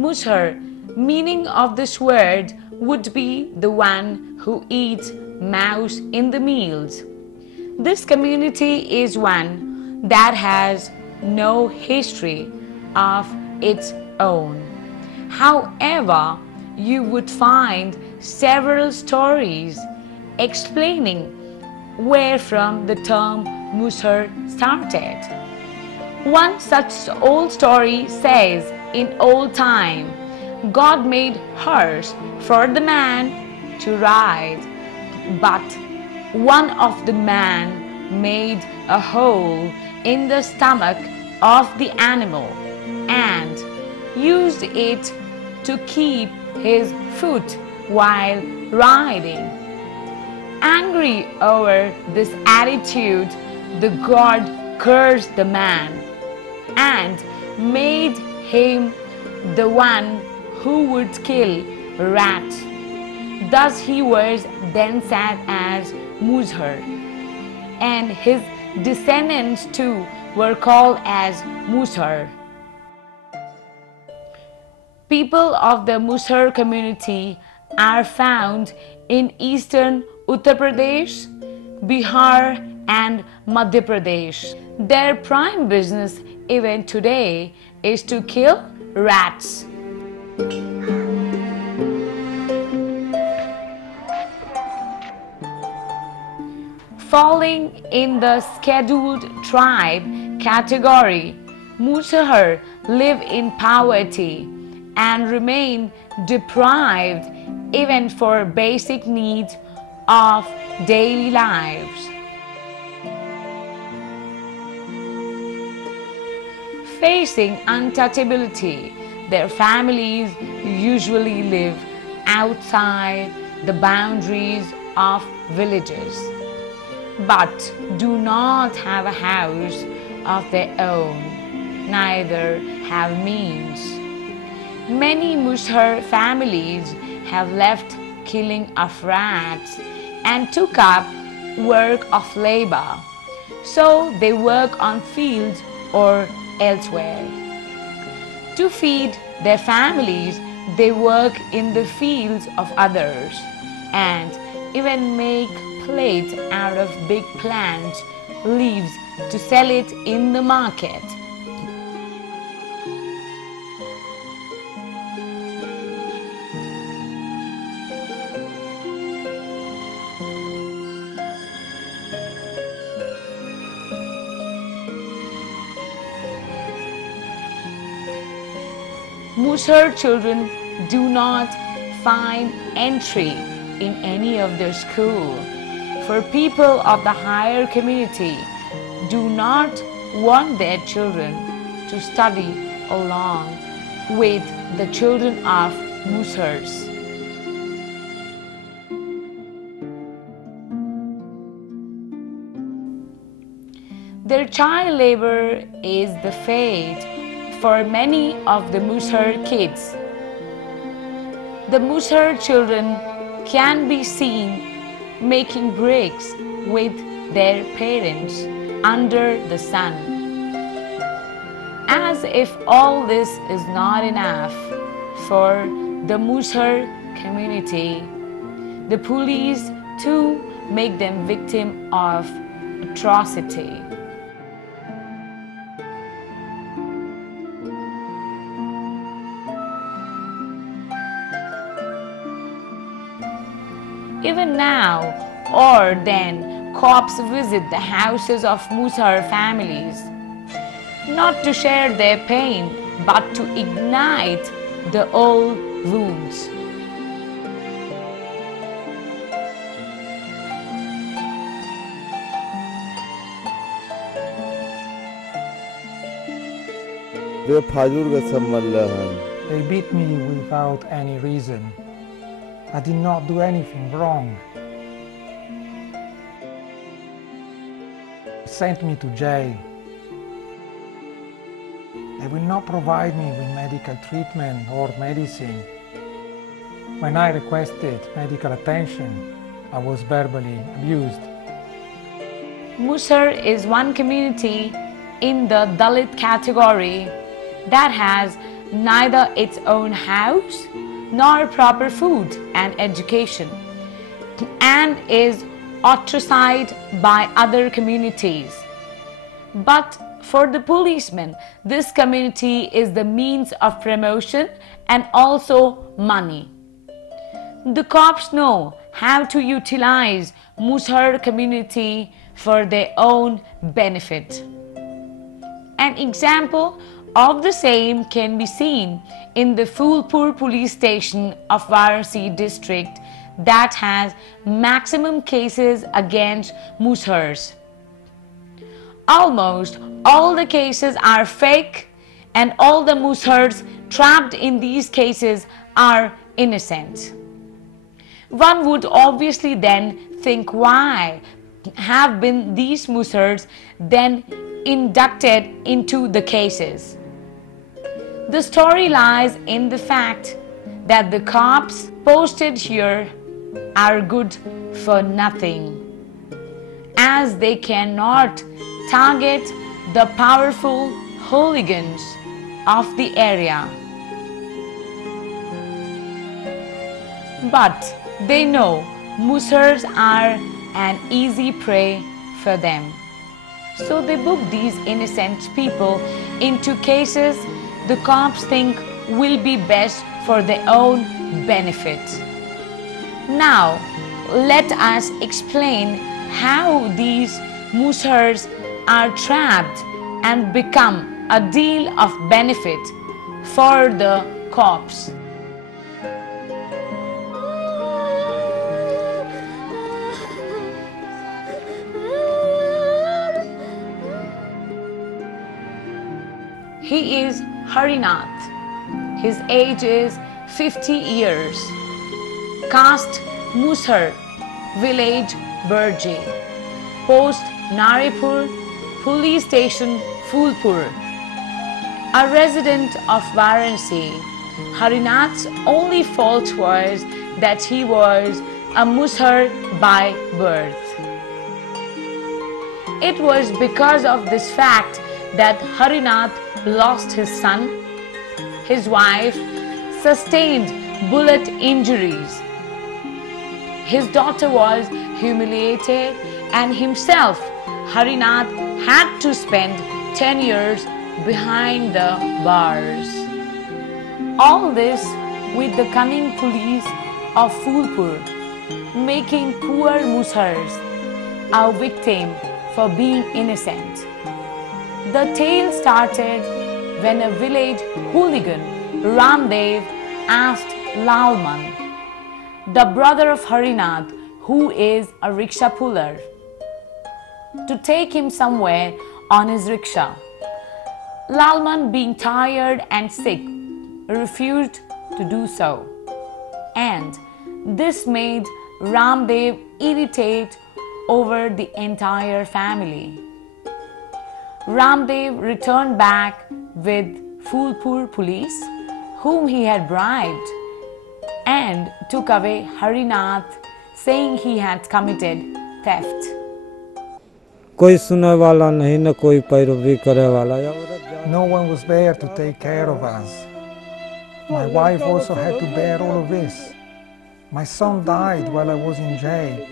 Musahar, meaning of this word would be the one who eats mouse in the meals. This community is one that has no history of its own. However, you would find several stories explaining where from the term Musahar started. One such old story says, in old time, God made horse for the man to ride, but one of the man made a hole in the stomach of the animal and used it to keep his foot while riding. Angry over this attitude, the God cursed the man and made him the one who would kill rats. Thus he was then said as Musahar, and his descendants too were called as Musahar. People of the Musahar community are found in eastern Uttar Pradesh, Bihar and Madhya Pradesh. Their prime business even today is to kill rats. Falling in the scheduled tribe category, Musahar live in poverty and remain deprived even for basic needs of daily lives. Facing untouchability, their families usually live outside the boundaries of villages, but do not have a house of their own, neither have means. Many Musahar families have left killing of rats and took up work of labor, so they work on fields or elsewhere. To feed their families, they work in the fields of others and even make plates out of big plant leaves to sell it in the market. Musahar children do not find entry in any of their school, for people of the higher community do not want their children to study along with the children of Musahars. Their child labor is the fate for many of the Musahar kids. The Musahar children can be seen making bricks with their parents under the sun. As if all this is not enough for the Musahar community, the police too make them victim of atrocity. Even now or then, cops visit the houses of Musahar families, not to share their pain, but to ignite the old wounds. They beat me without any reason. I did not do anything wrong. They sent me to jail. They will not provide me with medical treatment or medicine. When I requested medical attention, I was verbally abused. Musahar is one community in the Dalit category that has neither its own house nor proper food and education, and is ostracized by other communities. But for the policeman, this community is the means of promotion and also money. The cops know how to utilize Musahar community for their own benefit. An example of the same can be seen in the Phulpur police station of Varanasi district that has maximum cases against Musahars. Almost all the cases are fake, and all the Musahars trapped in these cases are innocent. One would obviously then think, why have been these Musahars then inducted into the cases? The story lies in the fact that the cops posted here are good for nothing, as they cannot target the powerful hooligans of the area. But they know Musahars are an easy prey for them. So they book these innocent people into cases the cops think will be best for their own benefit. Now, let us explain how these Musahars are trapped and become a deal of benefit for the cops. He is Harinath. His age is 50 years. Caste Musahar, village Burji. Post Naripur, police station Phulpur. A resident of Varanasi, Harinath's only fault was that he was a Musahar by birth. It was because of this fact that Harinath lost his son. His wife sustained bullet injuries. His daughter was humiliated, and himself, Harinath, had to spend 10 years behind the bars. All this with the cunning police of Phulpur, making poor Musahars a victim for being innocent. The tale started when a village hooligan, Ramdev, asked Lalman, the brother of Harinath, who is a rickshaw puller, to take him somewhere on his rickshaw. Lalman, being tired and sick, refused to do so, and this made Ramdev irritate over the entire family. Ramdev returned back with Phulpur police, whom he had bribed, and took away Harinath, saying he had committed theft. कोई सुनने वाला नहीं न कोई पैरवी करे वाला. No one was there to take care of us. My wife also had to bear all of this. My son died while I was in jail.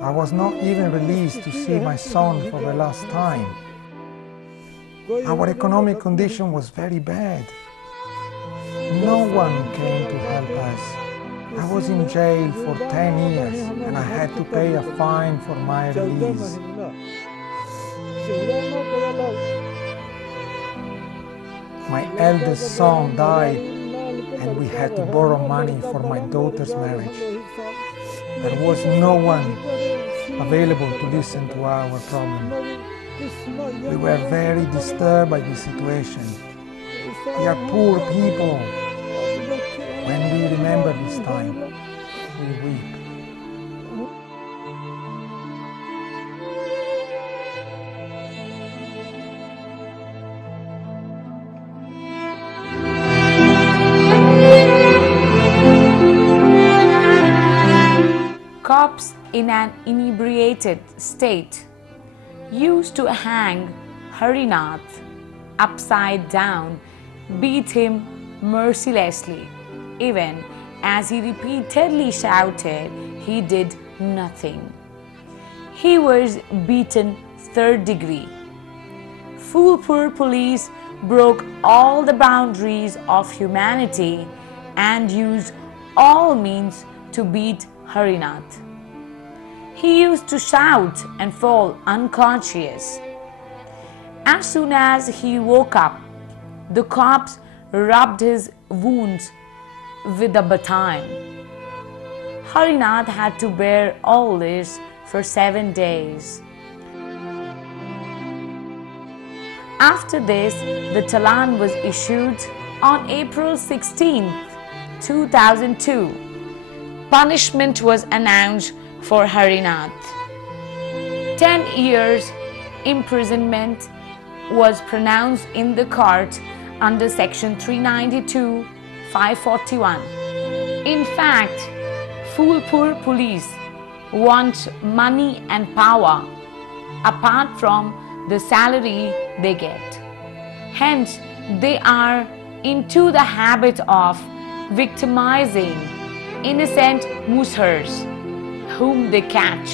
I was not even released to see my son for the last time. Our economic condition was very bad. No one came to help us. I was in jail for 10 years and I had to pay a fine for my release. My eldest son died and we had to borrow money for my daughter's marriage. There was no one available to listen to our problem. We were very disturbed by this situation. We are poor people. When we remember this time, we weep. Cops in an inebriated state used to hang Harinath upside down, beat him mercilessly. Even as he repeatedly shouted, he did nothing. He was beaten third degree. Phulpur police broke all the boundaries of humanity and used all means to beat Harinath. He used to shout and fall unconscious. As soon as he woke up, the cops rubbed his wounds with a baton. Harinath had to bear all this for 7 days. After this, the Challan was issued on April 16, 2002. Punishment was announced for Harinath. 10 years imprisonment was pronounced in the court under section 392, 541. In fact, Phulpur police want money and power apart from the salary they get. Hence, they are into the habit of victimizing innocent Musahars whom they catch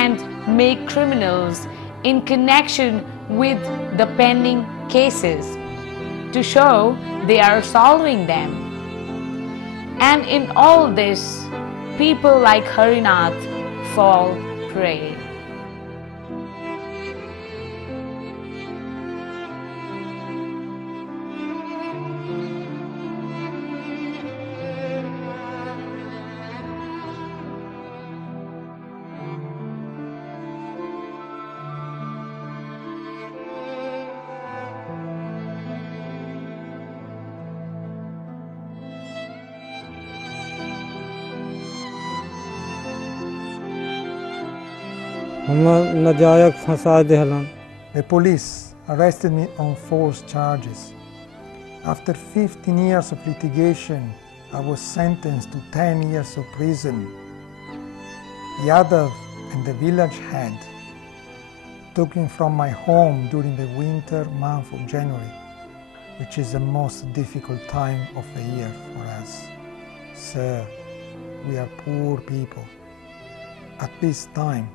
and make criminals in connection with the pending cases to show they are solving them. And in all this, people like Harinath fall prey. हमें नाजायज फंसा देहलन। The police arrested me on false charges. After 15 years of litigation, I was sentenced to 10 years of prison. Yadav and the village head took me from my home during the winter month of January, which is the most difficult time of the year for us. Sir, we are poor people. At this time,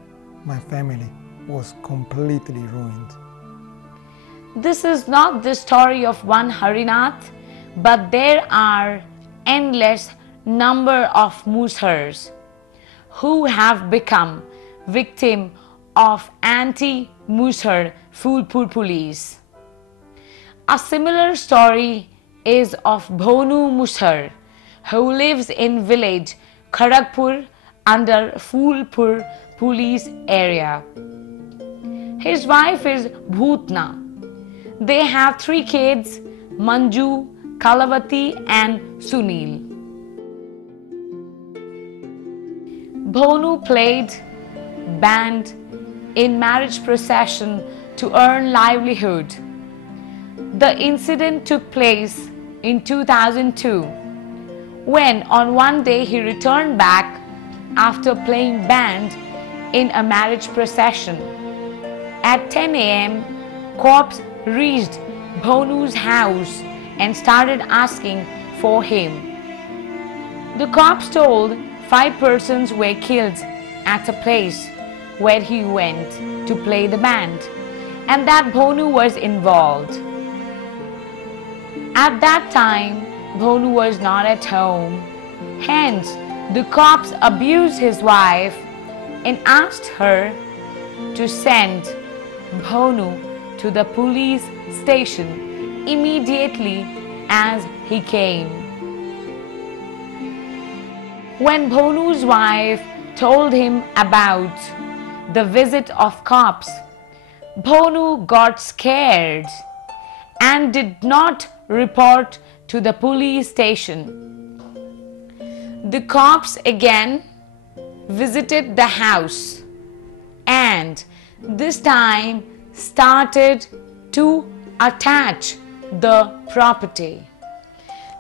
my family was completely ruined. This is not the story of one Harinath, but there are endless number of Musahars who have become victim of anti-Musahar Phulpur police. A similar story is of Bhonu Musahar, who lives in village Kharagpur under Phulpur police area. His wife is Bhutna. They have 3 kids, Manju, Kalavati and Sunil. Bhonu played band in marriage procession to earn livelihood. The incident took place in 2002 when on one day he returned back after playing band in a marriage procession. At 10 a.m., cops reached Bhonu's house and started asking for him. The cops told 5 persons were killed at a place where he went to play the band and that Bhonu was involved. At that time, Bhonu was not at home. Hence, the cops abused his wife and asked her to send Bhonu to the police station immediately as he came. When Bhonu's wife told him about the visit of cops, Bhonu got scared and did not report to the police station. The cops again visited the house and this time started to attach the property.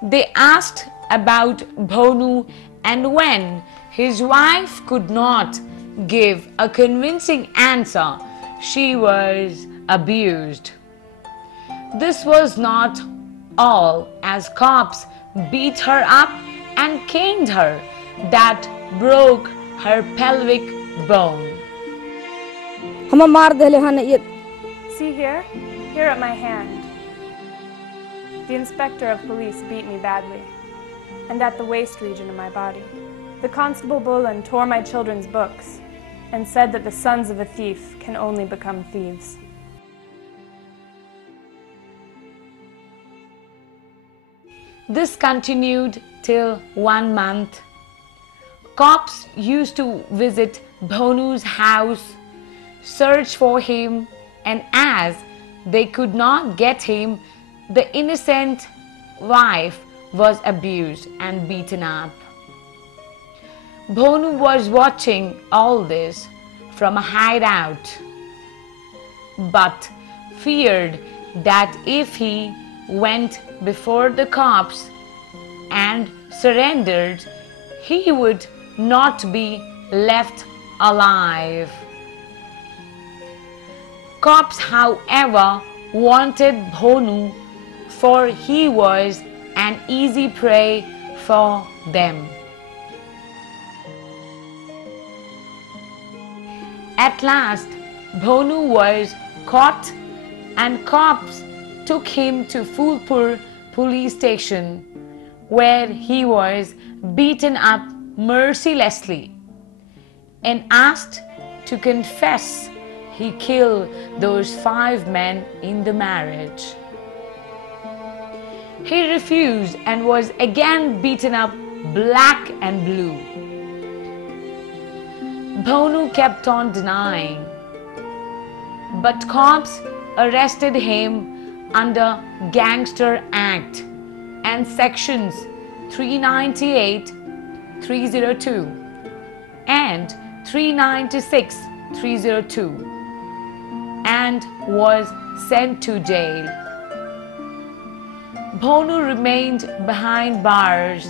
They asked about Bhonu, and when his wife could not give a convincing answer, she was abused. This was not all, as cops beat her up and caned her that broke her pelvic bone. See here? Here at my hand. The inspector of police beat me badly, and at the waist region of my body. The constable Bolan tore my children's books and said that the sons of a thief can only become thieves. This continued till 1 month. Cops used to visit Bhonu's house, search for him, and as they could not get him, the innocent wife was abused and beaten up. Bhonu was watching all this from a hideout, but feared that if he went before the cops and surrendered, he would not be left alive. Cops, however, wanted Bhonu, for he was an easy prey for them. At last, Bhonu was caught and cops took him to Phulpur police station, where he was beaten up mercilessly and asked to confess he killed those 5 men in the marriage. He refused and was again beaten up black and blue. Bhonu kept on denying, but cops arrested him under Gangster Act and sections 398, 302 and 396, 302 and was sent to jail. Bhonu remained behind bars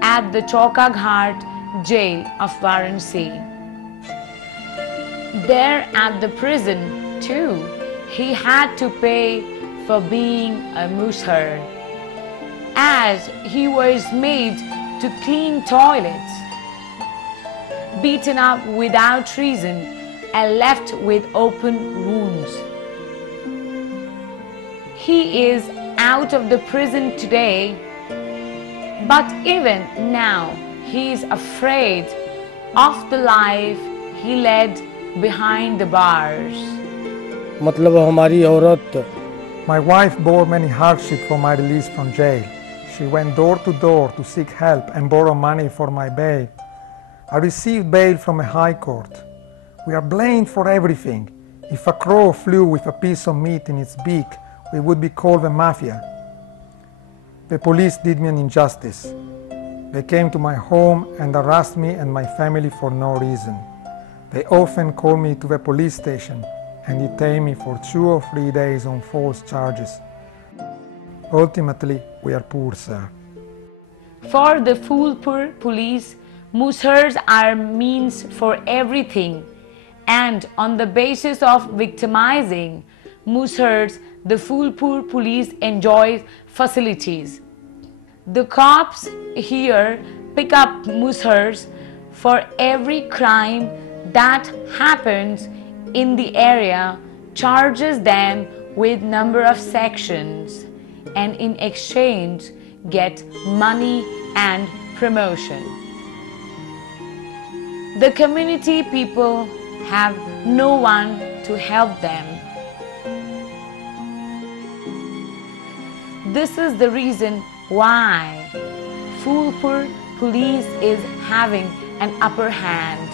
at the Chaukaghat jail of Varanasi. There at the prison too, he had to pay for being a Musahar, as he was made to clean toilets, beaten up without reason and left with open wounds. He is out of the prison today, but even now he is afraid of the life he led behind the bars. My wife bore many hardships for my release from jail. She went door to door to seek help and borrow money for my bail. I received bail from a high court. We are blamed for everything. If a crow flew with a piece of meat in its beak, we would be called the mafia. The police did me an injustice. They came to my home and harassed me and my family for no reason. They often called me to the police station and detained me for 2 or 3 days on false charges. Ultimately, we are poor, sir. For the Phulpur police, Musahars are means for everything, and on the basis of victimizing Musahars, the Phulpur police enjoys facilities. The cops here pick up Musahars for every crime that happens in the area, charges them with number of sections, and in exchange get money and promotion. The community people have no one to help them. This is the reason why Phulpur police is having an upper hand.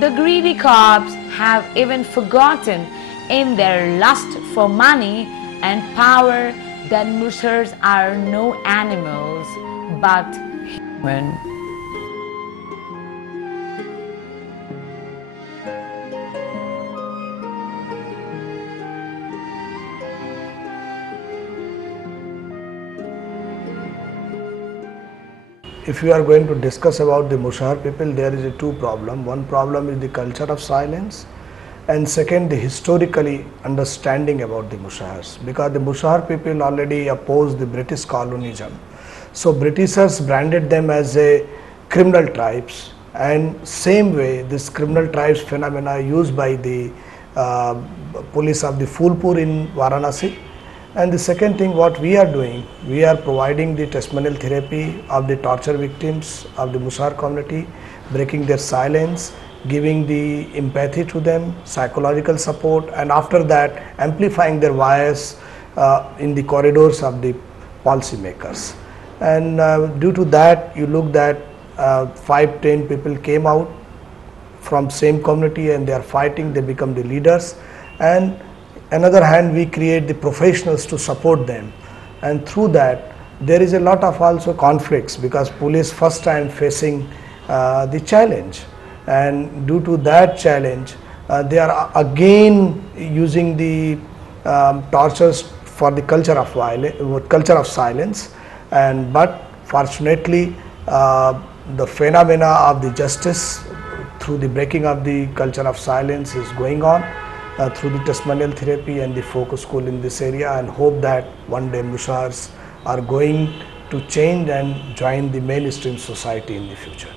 The greedy cops have even forgotten in their lust for money and power that Musahars are no animals but human. If you are going to discuss about the Musahar people, there is 2 problems. One problem is the culture of silence, and second, the historically understanding about the Musahars, because the Musahar people already opposed the British colonialism. So Britishers branded them as a criminal tribes, and same way this criminal tribes phenomena used by the police of the Phulpur in Varanasi. And the second thing what we are doing, we are providing the testimonial therapy of the torture victims of the Musahar community, breaking their silence, giving the empathy to them, psychological support, and after that amplifying their voice in the corridors of the policymakers. And due to that, you look that 5-10 people came out from same community and they are fighting, they become the leaders. And another hand, we create the professionals to support them, and through that there is a lot of also conflicts, because police first time facing the challenge, and due to that challenge they are again using the tortures for the culture of violence, culture of silence. And but fortunately the phenomena of the justice through the breaking of the culture of silence is going on through the testimonial therapy and the focus school in this area, and hope that one day Musahars are going to change and join the mainstream society in the future.